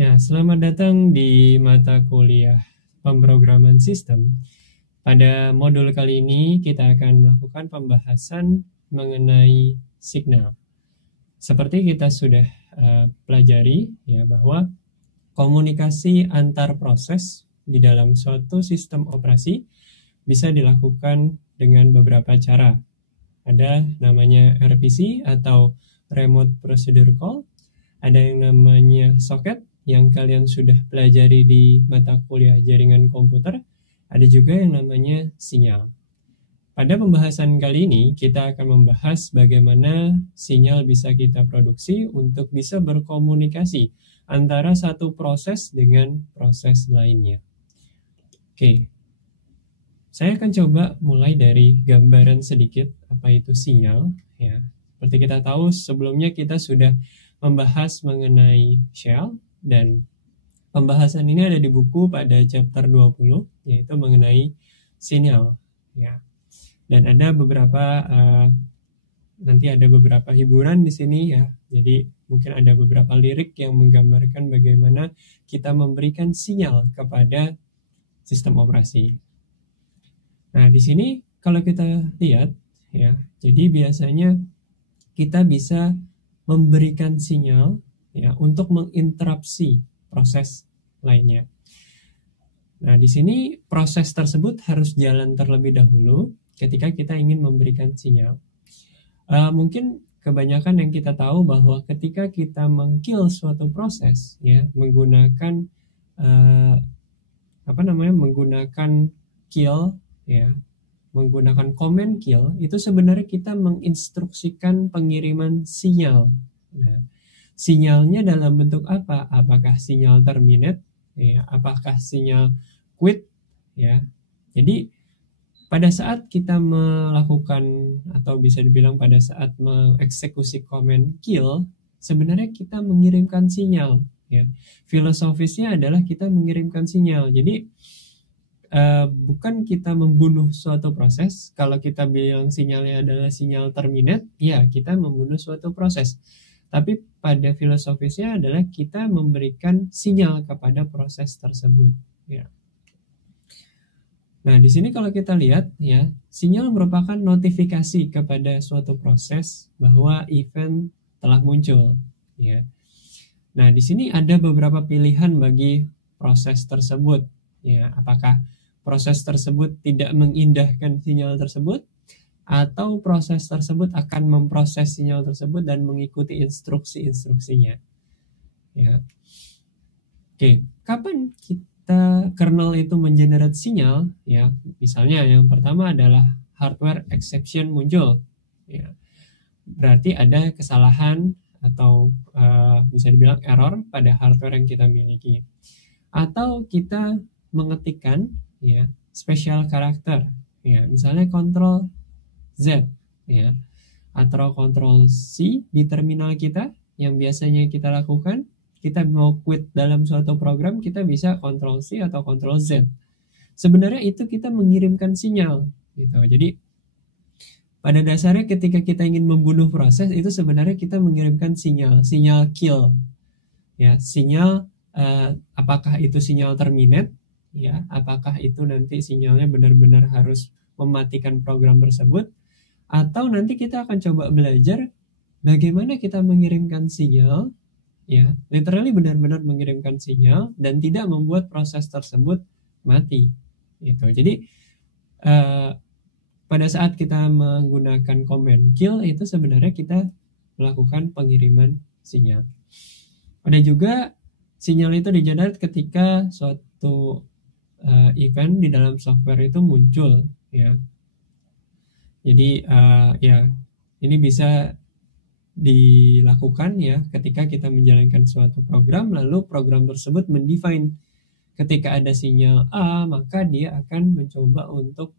Ya, selamat datang di mata kuliah pemrograman sistem. Pada modul kali ini kita akan melakukan pembahasan mengenai signal. Seperti kita sudah pelajari ya bahwa komunikasi antar proses di dalam suatu sistem operasi bisa dilakukan dengan beberapa cara. Ada namanya RPC atau Remote Procedure Call, ada yang namanya socket yang kalian sudah pelajari di mata kuliah jaringan komputer, ada juga yang namanya sinyal. Pada pembahasan kali ini kita akan membahas bagaimana sinyal bisa kita produksi untuk bisa berkomunikasi antara satu proses dengan proses lainnya. Oke, saya akan coba mulai dari gambaran sedikit apa itu sinyal ya. Seperti kita tahu sebelumnya kita sudah membahas mengenai shell, dan pembahasan ini ada di buku pada chapter 20 yaitu mengenai sinyal ya. Dan ada beberapa nanti ada beberapa hiburan di sini ya. Jadi mungkin ada beberapa lirik yang menggambarkan bagaimana kita memberikan sinyal kepada sistem operasi. Nah, di sini kalau kita lihat ya, jadi biasanya kita bisa memberikan sinyal ya untuk menginterupsi proses lainnya. Nah, di sini proses tersebut harus jalan terlebih dahulu ketika kita ingin memberikan sinyal. Mungkin kebanyakan yang kita tahu bahwa ketika kita meng-kill suatu proses ya menggunakan menggunakan kill ya, menggunakan command kill, itu sebenarnya kita menginstruksikan pengiriman sinyal. Nah, sinyalnya dalam bentuk apa? Apakah sinyal terminate ya, apakah sinyal quit ya. Jadi pada saat kita melakukan atau bisa dibilang pada saat mengeksekusi command kill, sebenarnya kita mengirimkan sinyal ya. Filosofisnya adalah kita mengirimkan sinyal. Jadi bukan kita membunuh suatu proses. Kalau kita bilang sinyalnya adalah sinyal terminate, ya kita membunuh suatu proses. Tapi pada filosofisnya adalah kita memberikan sinyal kepada proses tersebut ya. Nah, di sini kalau kita lihat ya, sinyal merupakan notifikasi kepada suatu proses bahwa event telah muncul ya. Nah, di sini ada beberapa pilihan bagi proses tersebut ya. Apakah proses tersebut tidak mengindahkan sinyal tersebut, atau proses tersebut akan memproses sinyal tersebut dan mengikuti instruksi-instruksinya ya. Oke, kapan kernel itu mengenerate sinyal ya? Misalnya yang pertama adalah hardware exception muncul ya. Berarti ada kesalahan atau bisa dibilang error pada hardware yang kita miliki. Atau kita mengetikkan ya special character ya, misalnya Ctrl Z ya, atau Ctrl C di terminal kita. Yang biasanya kita lakukan, kita mau quit dalam suatu program, kita bisa Ctrl C atau Ctrl Z. Sebenarnya itu kita mengirimkan sinyal gitu. Jadi pada dasarnya ketika kita ingin membunuh proses, itu sebenarnya kita mengirimkan sinyal kill ya, sinyal apakah itu sinyal terminate ya, apakah itu nanti sinyalnya benar-benar harus mematikan program tersebut, atau nanti kita akan coba belajar bagaimana kita mengirimkan sinyal ya, literally benar-benar mengirimkan sinyal dan tidak membuat proses tersebut mati gitu. Jadi pada saat kita menggunakan command kill, itu sebenarnya kita melakukan pengiriman sinyal. Ada juga sinyal itu di-generate ketika suatu event di dalam software itu muncul ya. Jadi ya ini bisa dilakukan ya ketika kita menjalankan suatu program, lalu program tersebut mendefine ketika ada sinyal A, maka dia akan mencoba untuk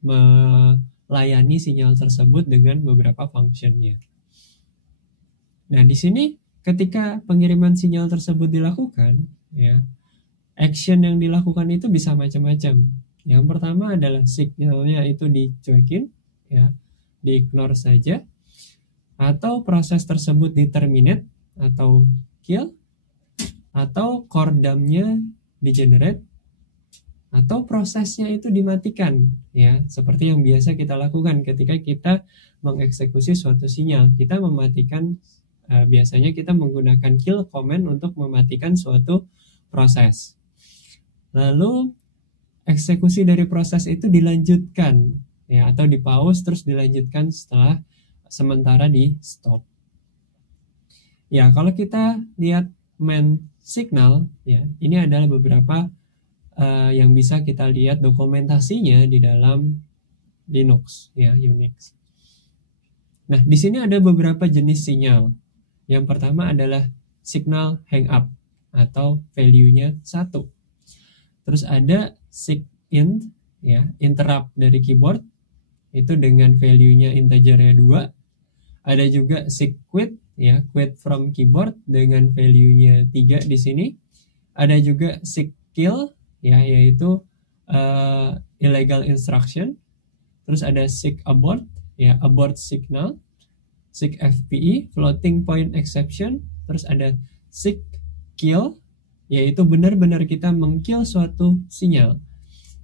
melayani sinyal tersebut dengan beberapa functionnya. Nah, di sini ketika pengiriman sinyal tersebut dilakukan ya, action yang dilakukan itu bisa macam-macam. Yang pertama adalah signalnya itu dicuekin ya, di-ignore saja, atau proses tersebut di-terminate atau kill, atau core dump-nya di-generate, atau prosesnya itu dimatikan, ya, seperti yang biasa kita lakukan ketika kita mengeksekusi suatu sinyal. Kita mematikan, biasanya kita menggunakan kill command untuk mematikan suatu proses. Lalu eksekusi dari proses itu dilanjutkan, ya, atau di pause terus dilanjutkan setelah sementara di stop. Ya, kalau kita lihat main signal, ya, ini adalah beberapa yang bisa kita lihat dokumentasinya di dalam Linux, ya, Unix. Nah, di sini ada beberapa jenis sinyal. Yang pertama adalah signal hang up atau value-nya 1. Terus ada sigint, ya, interrupt dari keyboard itu dengan value-nya integer-nya 2. Ada juga sig quit, ya, quit from keyboard dengan value-nya 3 di sini. Ada juga sig kill, ya, yaitu illegal instruction. Terus ada sig abort, ya, abort signal. Sig FPE, floating point exception. Terus ada sig kill, yaitu benar-benar kita mengkill suatu sinyal.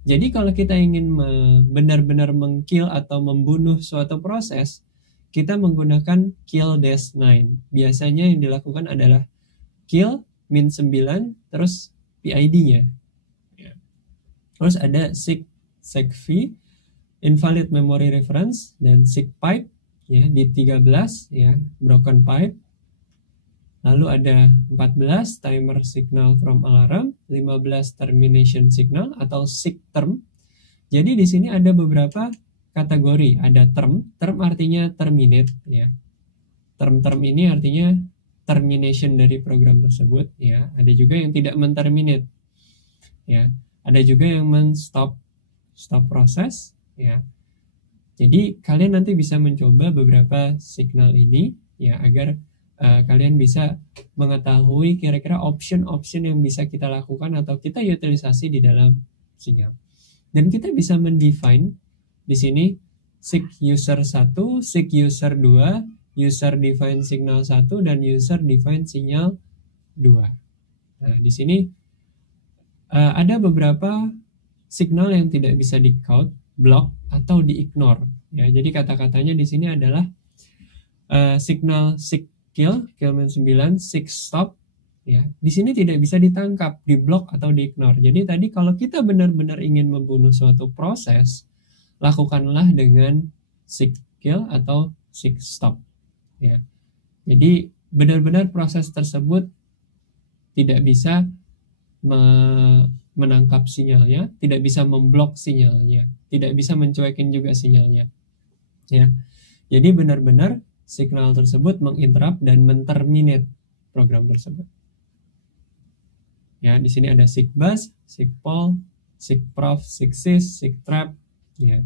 Jadi kalau kita ingin benar-benar mengkill atau membunuh suatu proses, kita menggunakan kill -9. Biasanya yang dilakukan adalah kill -9 terus PID-nya. Terus ada segv, invalid memory reference, dan sigpipe, ya, di 13, ya, broken pipe. Lalu ada 14 timer signal from alarm, 15 termination signal atau sigterm. Jadi di sini ada beberapa kategori. Ada term artinya terminate, ya. Term ini artinya termination dari program tersebut, ya. Ada juga yang tidak menterminate, ya. Ada juga yang stop proses, ya. Jadi kalian nanti bisa mencoba beberapa signal ini, ya, agar kalian bisa mengetahui kira-kira option yang bisa kita lakukan atau kita utilisasi di dalam sinyal. Dan kita bisa mendefine di sini sig user 1, sig user 2, user define signal 1, dan user define sinyal 2. Nah, di sini ada beberapa signal yang tidak bisa di-count, block, atau di-ignore. Ya, jadi kata-katanya di sini adalah signal sig kill -9, sig stop, ya. Di sini tidak bisa ditangkap, di-block atau di-ignore. Jadi tadi kalau kita benar-benar ingin membunuh suatu proses, lakukanlah dengan sig kill atau sig stop, ya. Jadi benar-benar proses tersebut tidak bisa menangkap sinyalnya, tidak bisa memblok sinyalnya, tidak bisa mencuekin juga sinyalnya, ya. Jadi benar-benar signal tersebut menginterrupt dan menterminate program tersebut. Ya, di sini ada sigbus, sigpol, sigprof, sigsys, sigtrap, ya.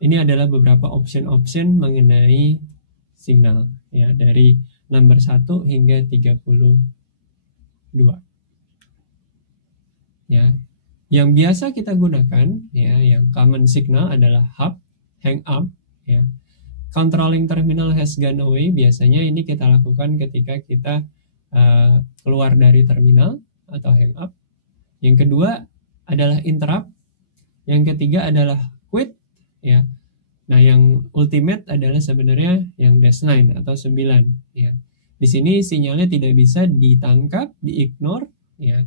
Ini adalah beberapa option mengenai signal, ya, dari number 1 hingga 32. Ya. Yang biasa kita gunakan, ya, yang common signal adalah hub, hang up, ya. Controlling terminal has gone away, biasanya ini kita lakukan ketika kita keluar dari terminal atau hang up. Yang kedua adalah interrupt. Yang ketiga adalah quit, ya. Nah, yang ultimate adalah sebenarnya yang -9 atau 9, ya. Di sini sinyalnya tidak bisa ditangkap, di-ignore, ya.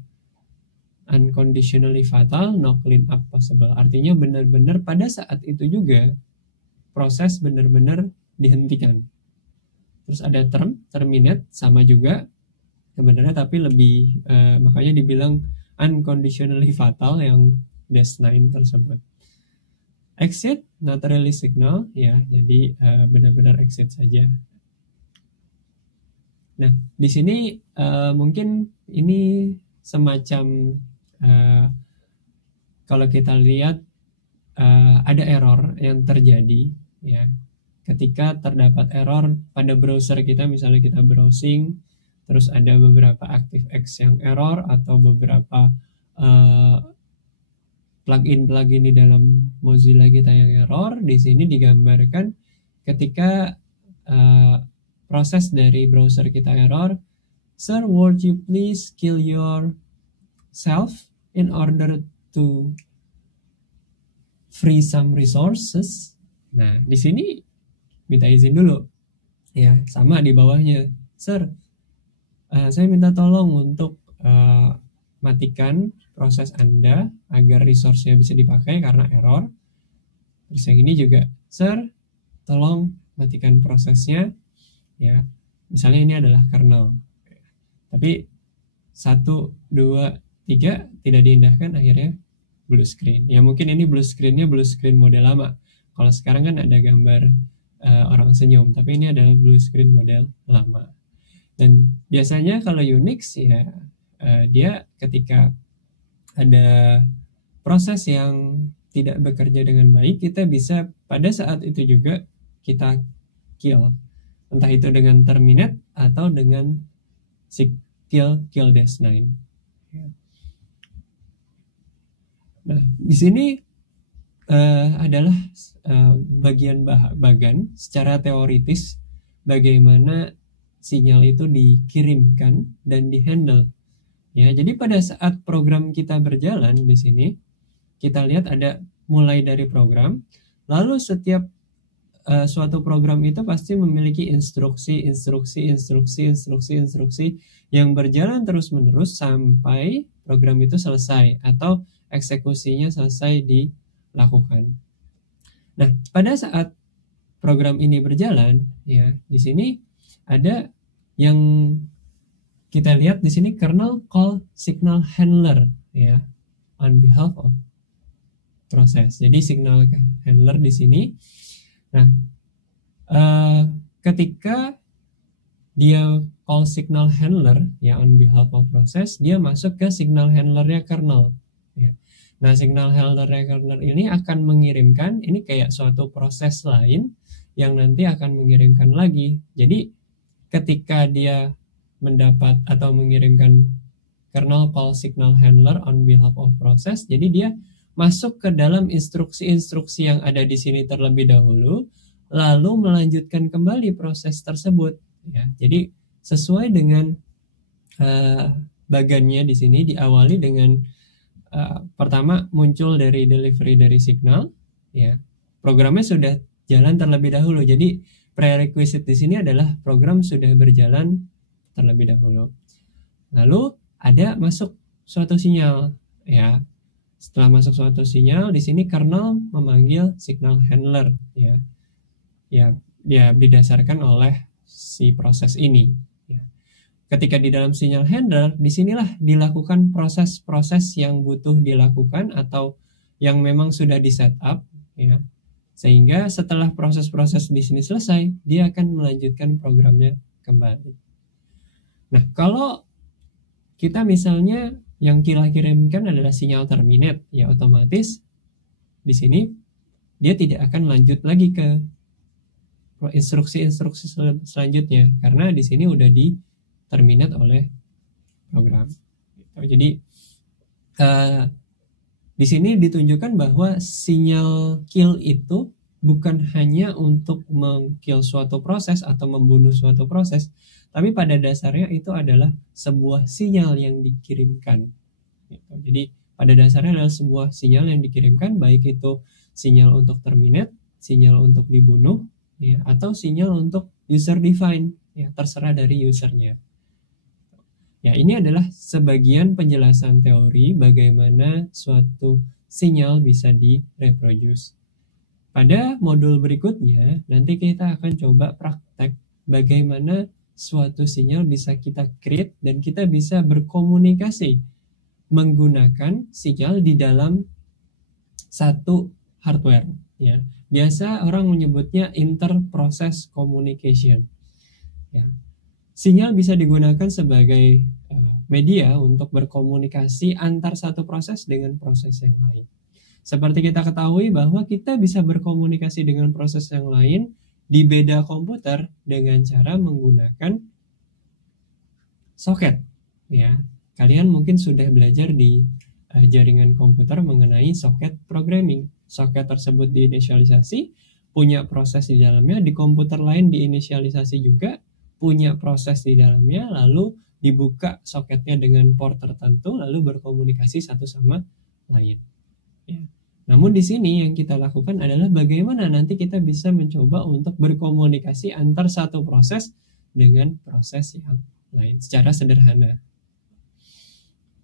Unconditionally fatal, no clean up possible. Artinya benar-benar pada saat itu juga proses benar-benar dihentikan. Terus ada terminate, sama juga sebenarnya, tapi lebih makanya dibilang unconditionally fatal yang -9 tersebut. Exit, not really signal, ya, jadi benar-benar exit saja. Nah, di sini mungkin ini semacam kalau kita lihat ada error yang terjadi, ya, ketika terdapat error pada browser kita. Misalnya kita browsing, terus ada beberapa ActiveX yang error, atau beberapa plugin di dalam Mozilla kita yang error. Di sini digambarkan ketika proses dari browser kita error, "Sir, would you please kill yourself in order to free some resources?" Nah, di sini minta izin dulu. Ya, sama di bawahnya. "Sir, saya minta tolong untuk matikan proses Anda agar resource-nya bisa dipakai karena error." Terus yang ini juga, "Sir, tolong matikan prosesnya." Ya, misalnya ini adalah kernel. Tapi 1, 2, 3 tidak diindahkan, akhirnya blue screen. Ya mungkin ini blue screen-nya blue screen model lama. Kalau sekarang kan ada gambar orang senyum, tapi ini adalah blue screen model lama. Dan biasanya kalau Unix ya dia ketika ada proses yang tidak bekerja dengan baik, kita bisa pada saat itu juga kita kill. Entah itu dengan terminate atau dengan kill -9. Nah, di sini adalah bagian secara teoritis bagaimana sinyal itu dikirimkan dan dihandle. Ya, jadi pada saat program kita berjalan di sini, kita lihat ada mulai dari program, lalu setiap suatu program itu pasti memiliki instruksi yang berjalan terus-menerus sampai program itu selesai atau eksekusinya selesai dilakukan. Nah, pada saat program ini berjalan, ya, di sini ada yang kita lihat di sini kernel call signal handler, ya, on behalf of proses. Jadi signal handler di sini. Nah, ketika dia call signal handler, ya, on behalf of proses, dia masuk ke signal handlernya kernel. Ya. Nah, signal handlernya kernel ini akan mengirimkan, ini kayak suatu proses lain yang nanti akan mengirimkan lagi. Jadi ketika dia mendapat atau mengirimkan kernel call signal handler on behalf of process, jadi dia masuk ke dalam instruksi-instruksi yang ada di sini terlebih dahulu, lalu melanjutkan kembali proses tersebut. Ya, jadi sesuai dengan bagannya di sini diawali dengan pertama muncul dari delivery dari signal, ya, programnya sudah jalan terlebih dahulu. Jadi prerequisite di sini adalah program sudah berjalan terlebih dahulu. Lalu ada masuk suatu sinyal, ya. Setelah masuk suatu sinyal, di sini kernel memanggil signal handler, ya. Ya didasarkan oleh si proses ini. Ya. Ketika di dalam sinyal handler, disinilah dilakukan proses-proses yang butuh dilakukan atau yang memang sudah di setup, ya. Sehingga setelah proses-proses di sini selesai, dia akan melanjutkan programnya kembali. Nah, kalau kita misalnya yang kita kirimkan adalah sinyal terminate, ya otomatis di sini dia tidak akan lanjut lagi ke instruksi-instruksi selanjutnya karena di sini udah di terminate oleh program. Jadi di sini ditunjukkan bahwa sinyal kill itu bukan hanya untuk meng-kill suatu proses atau membunuh suatu proses, tapi pada dasarnya itu adalah sebuah sinyal yang dikirimkan. Jadi pada dasarnya adalah sebuah sinyal yang dikirimkan, baik itu sinyal untuk terminate, sinyal untuk dibunuh, ya, atau sinyal untuk user define, ya, terserah dari usernya. Ya, ini adalah sebagian penjelasan teori bagaimana suatu sinyal bisa direproduce. Pada modul berikutnya, nanti kita akan coba praktek bagaimana suatu sinyal bisa kita create dan kita bisa berkomunikasi menggunakan sinyal di dalam satu hardware. Ya. Biasa orang menyebutnya inter-process communication. Ya. Sinyal bisa digunakan sebagai media untuk berkomunikasi antar satu proses dengan proses yang lain. Seperti kita ketahui bahwa kita bisa berkomunikasi dengan proses yang lain di beda komputer dengan cara menggunakan soket. Ya, kalian mungkin sudah belajar di jaringan komputer mengenai soket programming. Soket tersebut diinisialisasi, punya proses di dalamnya, di komputer lain diinisialisasi juga, punya proses di dalamnya, lalu dibuka soketnya dengan port tertentu lalu berkomunikasi satu sama lain. Ya. Namun di sini yang kita lakukan adalah bagaimana nanti kita bisa mencoba untuk berkomunikasi antar satu proses dengan proses yang lain secara sederhana.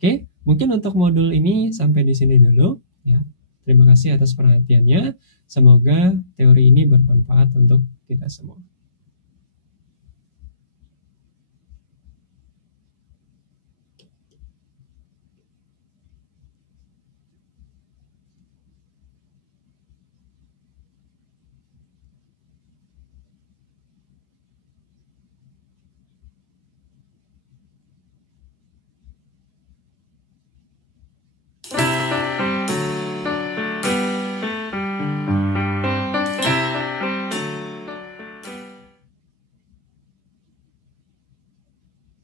Oke, mungkin untuk modul ini sampai di sini dulu ya. Terima kasih atas perhatiannya. Semoga teori ini bermanfaat untuk kita semua.